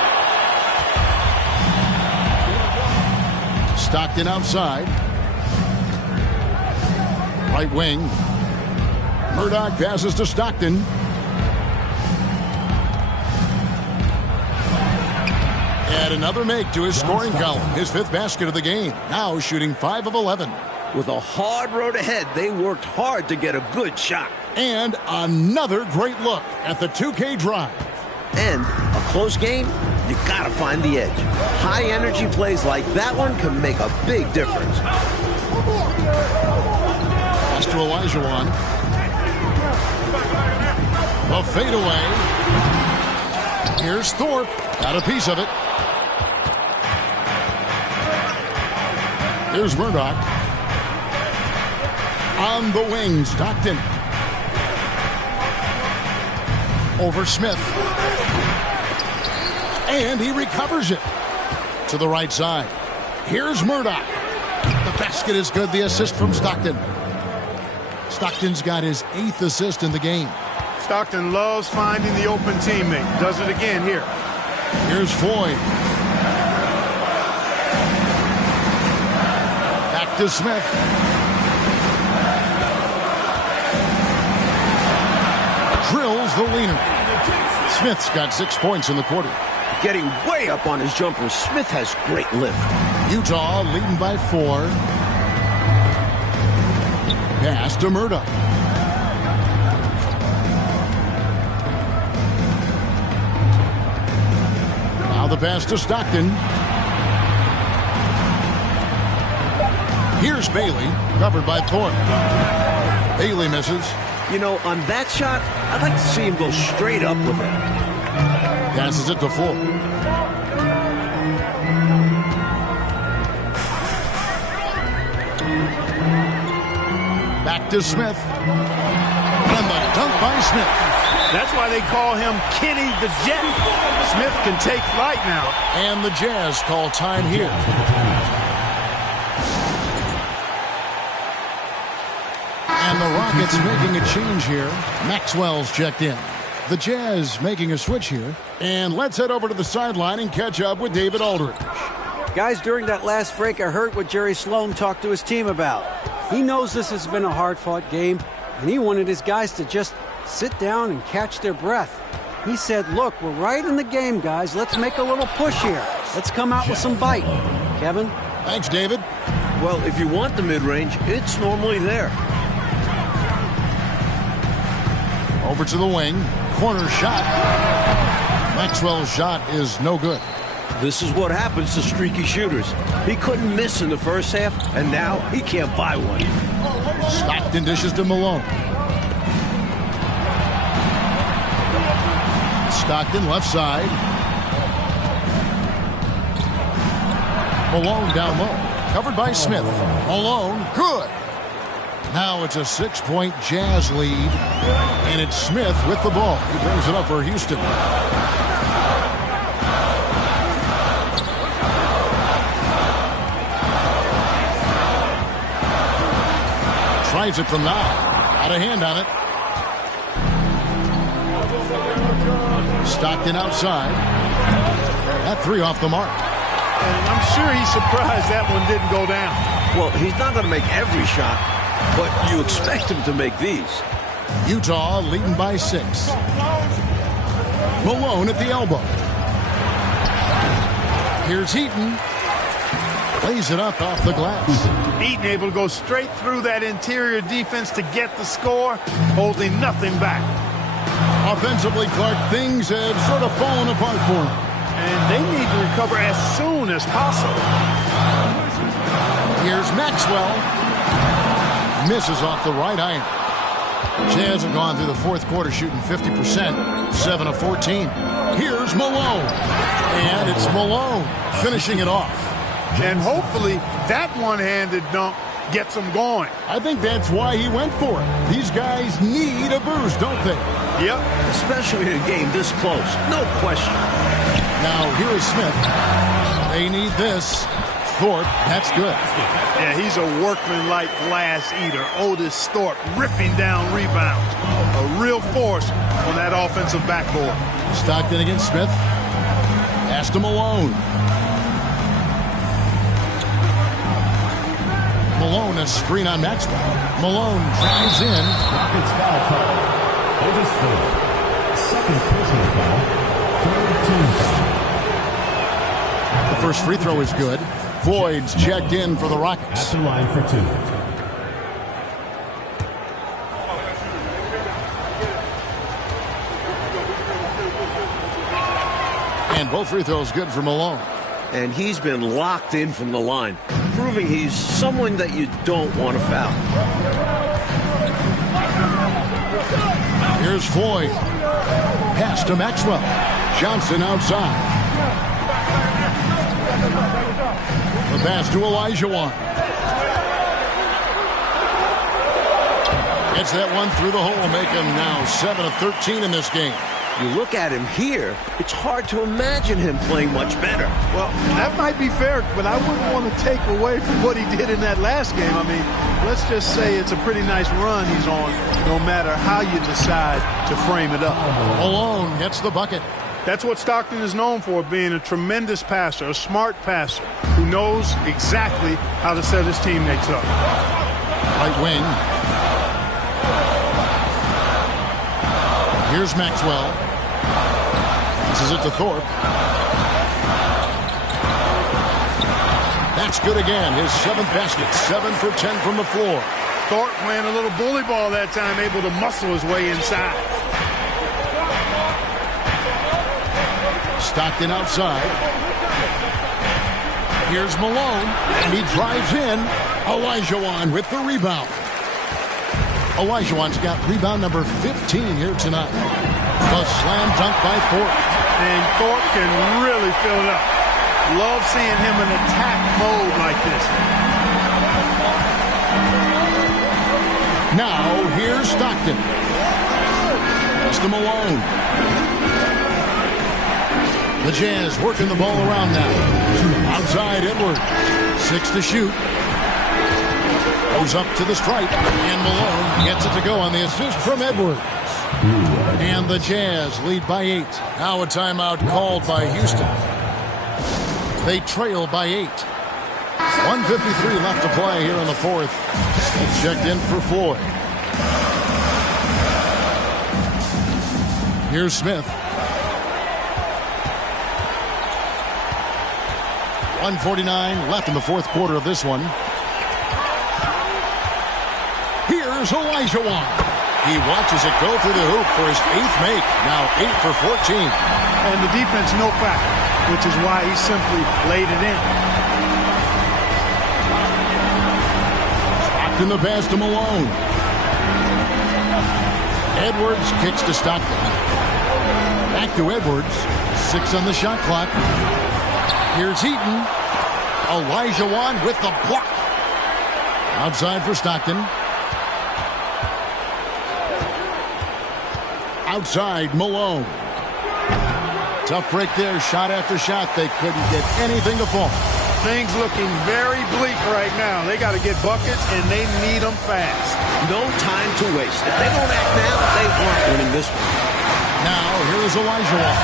Stockton outside. Right wing. Murdoch passes to Stockton. And another make to his scoring column. His 5th basket of the game. Now shooting 5 of 11. With a hard road ahead, they worked hard to get a good shot. And another great look at the 2K drive. And a close game, you gotta find the edge. High energy plays like that one can make a big difference. Pass to Olajuwon. The fadeaway. Here's Thorpe. Got a piece of it. Here's Murdoch. On the wing, Stockton. Over Smith. And he recovers it. To the right side. Here's Murdoch. The basket is good. The assist from Stockton. Stockton's got his 8th assist in the game. Stockton loves finding the open teammate. Does it again here. Here's Floyd. Back to Smith. Drills the leaner. Smith's got 6 points in the quarter. Getting way up on his jumper, Smith has great lift. Utah leading by 4. Pass to Murdoch. Now the pass to Stockton. Here's Bailey, covered by Thorpe. Bailey misses. You know, on that shot, I'd like to see him go straight up with it. Passes it to Floyd. Back to Smith. And the dunk by Smith. That's why they call him Kenny the Jet. Smith can take flight now. And the Jazz call time here. And the Rockets making a change here. Maxwell's checked in. The Jazz making a switch here. And let's head over to the sideline and catch up with David Aldridge. Guys, during that last break, I heard what Jerry Sloan talked to his team about. He knows this has been a hard-fought game, and he wanted his guys to just sit down and catch their breath. He said, look, we're right in the game, guys. Let's make a little push here. Let's come out with some bite. Kevin? Thanks, David. Well, if you want the mid-range, it's normally there. Over to the wing. Corner shot. Maxwell's shot is no good. This is what happens to streaky shooters. He couldn't miss in the first half, and now he can't buy one. Stockton dishes to Malone. Stockton left side. Malone down low. Covered by Smith. Malone, good. Now it's a 6-point Jazz lead. And it's Smith with the ball. He brings it up for Houston. Tries it from now. Got a hand on it. Stockton outside. That 3 off the mark. And I'm sure he's surprised that one didn't go down. Well, he's not going to make every shot, but you expect him to make these. Utah leading by 6. Malone at the elbow. Here's Heaton. Plays it up off the glass. Heaton able to go straight through that interior defense to get the score, holding nothing back. Offensively, Clark, things have sort of fallen apart for him. And they need to recover as soon as possible. Here's Maxwell. Misses off the right iron. Jazz have gone through the fourth quarter shooting 50%, 7 of 14. Here's Malone. And it's Malone finishing it off. And hopefully that one-handed dunk gets them going. I think that's why he went for it. These guys need a boost, don't they? Yep. Especially in a game this close. No question. Now, here is Smith. They need this. Thorpe. That's good. Yeah, he's a workman-like glass eater. Otis Thorpe ripping down rebounds. A real force on that offensive backboard. Stockton against Smith. Pass to Malone. Malone, a screen on Maxwell. Malone drives in. Rockets foul call. Otis Thorpe. Second personal foul. Third team foul. The first free throw is good. Floyd's checked in for the Rockets. At the line for 2. And both free throws good for Malone. And he's been locked in from the line, proving he's someone that you don't want to foul. Here's Floyd. Pass to Maxwell. Johnson outside. The pass to Olajuwon. Gets that one through the hole, make him now 7 of 13 in this game. You look at him here, it's hard to imagine him playing much better. Well, that might be fair, but I wouldn't want to take away from what he did in that last game. I mean, let's just say it's a pretty nice run he's on, no matter how you decide to frame it up. Malone gets the bucket. That's what Stockton is known for, being a tremendous passer, a smart passer, who knows exactly how to set his teammates up. Right wing. Here's Maxwell. This is it to Thorpe. That's good again. His 7th basket. 7 for 10 from the floor. Thorpe ran a little bully ball that time, able to muscle his way inside. Stockton outside. Here's Malone, and he drives in. Olajuwon with the rebound. Olajuwon's got rebound number 15 here tonight. The slam dunk by Thorpe. And Thorpe can really fill it up. Love seeing him in attack mode like this. Now, here's Stockton. Pass to Malone. The Jazz working the ball around now. Outside Edwards. 6 to shoot. Goes up to the stripe. And Malone gets it to go on the assist from Edwards. And the Jazz lead by 8. Now a timeout called by Houston. They trail by 8. 1:53 left to play here in the fourth. It's checked in for Floyd. Here's Smith. 1:49 left in the fourth quarter of this one. Here's Olajuwon. He watches it go through the hoop for his 8th make. Now 8 for 14. And the defense no factor, which is why he simply laid it in. Stockton the pass to Malone. Edwards kicks to Stockton. Back to Edwards. 6 on the shot clock. Here's Heaton. Olajuwon with the block. Outside for Stockton. Outside Malone. Tough break there. Shot after shot. They couldn't get anything to fall. Things looking very bleak right now. They got to get buckets, and they need them fast. No time to waste. If they don't act now, they aren't winning this one. Now, here is Olajuwon.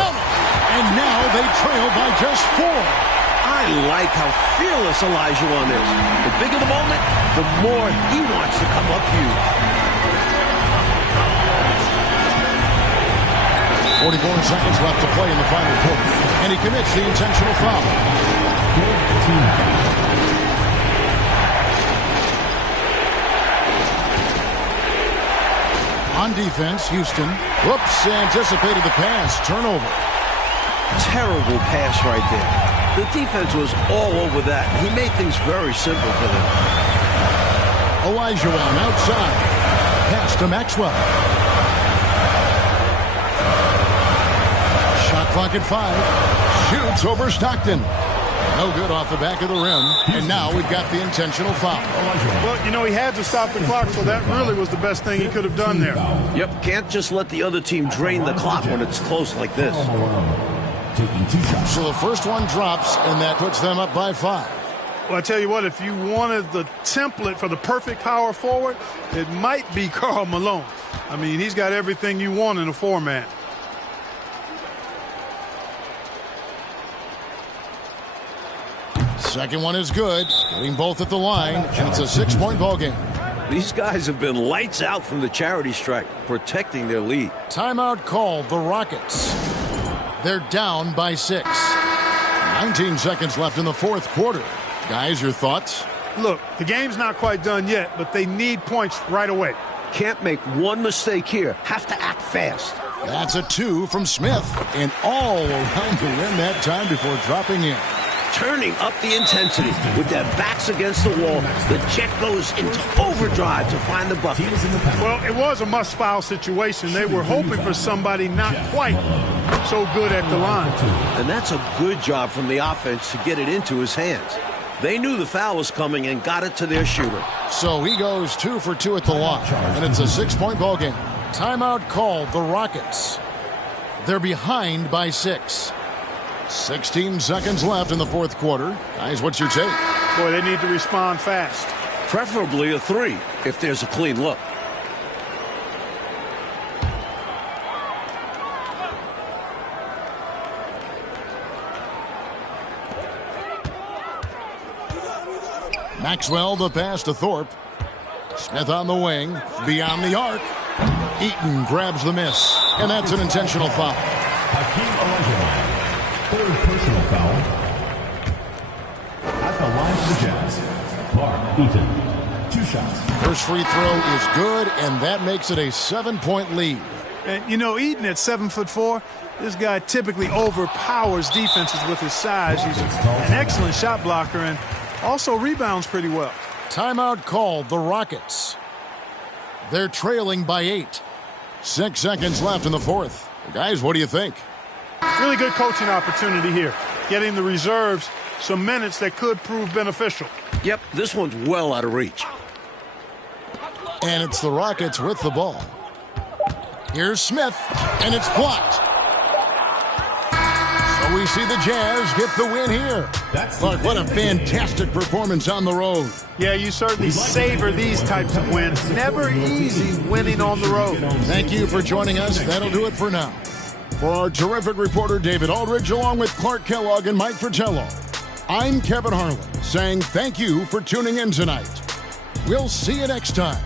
Come on! And now they trail by just 4. I like how fearless Olajuwon is. The bigger the moment, the more he wants to come up huge. 44 seconds left to play in the final quarter. And he commits the intentional foul. On defense, Houston. Whoops, anticipated the pass. Turnover. Terrible pass right there. The defense was all over that. He made things very simple for them. Olajuwon outside. Pass to Maxwell. Shot clock at 5. Shoots over Stockton. No good off the back of the rim. And now we've got the intentional foul. Well, you know, he had to stop the clock, so that really was the best thing he could have done there. Yep, can't just let the other team drain the clock when it's close like this. taking 2 shots. So the first one drops, and that puts them up by 5. Well, I tell you what, if you wanted the template for the perfect power forward, it might be Karl Malone. I mean, he's got everything you want in a 4-man. Second one is good, getting both at the line, and it's a 6-point ball game. These guys have been lights out from the charity stripe, protecting their lead. Timeout called the Rockets. They're down by 6. 19 seconds left in the fourth quarter. Guys, your thoughts? Look, the game's not quite done yet, but they need points right away. Can't make one mistake here. Have to act fast. That's a 2 from Smith, and all around the rim that time before dropping in. Turning up the intensity with their backs against the wall. The Jet goes into overdrive to find the bucket. Well, it was a must-foul situation. They were hoping for somebody not quite so good at the line. And that's a good job from the offense to get it into his hands. They knew the foul was coming and got it to their shooter. So he goes 2 for 2 at the line, and it's a 6-point ball game. Timeout called the Rockets. They're behind by 6. 16 seconds left in the fourth quarter. Guys, what's your take? Boy, they need to respond fast. Preferably a 3 if there's a clean look. Maxwell the pass to Thorpe. Smith on the wing, beyond the arc. Eaton grabs the miss, and that's an intentional foul. Hakeem Olajuwon. Third personal foul. At the line for the Jazz, Clark Eaton. 2 shots. First free throw is good, and that makes it a 7-point lead. And, you know, Eaton at 7'4", this guy typically overpowers defenses with his size. He's an excellent shot blocker and also rebounds pretty well. Timeout called the Rockets. They're trailing by 8. 6 seconds left in the fourth. Guys, what do you think? Really good coaching opportunity here. Getting the reserves some minutes that could prove beneficial. Yep, this one's well out of reach. And it's the Rockets with the ball. Here's Smith, and it's blocked. So we see the Jazz get the win here. Clark, what a fantastic performance on the road. Yeah, you certainly savor these types of wins. Never easy winning on the road. Thank you for joining us. That'll do it for now. For our terrific reporter, David Aldridge, along with Clark Kellogg and Mike Fratello, I'm Kevin Harlan, saying thank you for tuning in tonight. We'll see you next time.